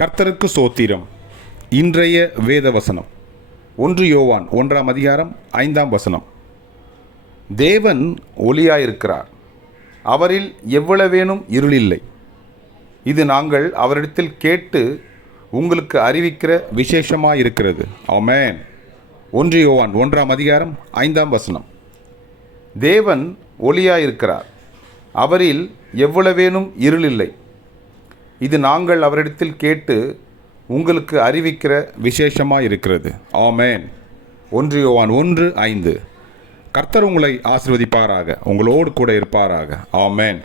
கர்த்தருக்கு சோத்திரம். இன்றைய வேத வசனம் 1 யோவான் 1ஆம் அதிகாரம் 5ஆம் வசனம். தேவன் ஒளியாயிருக்கிறார், அவரில் எவ்வளவேனும் இருளில்லை. இது நாங்கள் அவரிடத்தில் கேட்டு உங்களுக்கு அறிவிக்கிற விசேஷமாயிருக்கிறது. ஆமென். 1 யோவான் 1ஆம் அதிகாரம் 5ஆம் வசனம். தேவன் ஒளியாயிருக்கிறார், அவரில் எவ்வளவேனும் இருளில்லை. இது நாங்கள் அவரிடத்தில் கேட்டு உங்களுக்கு அறிவிக்கிற விசேஷமாயிருக்கிறது. ஆமென். 1 யோவான் 1:5. கர்த்தர் உங்களை ஆசீர்வதிப்பாராக, உங்களோடு கூட இருப்பாராக. ஆமென்.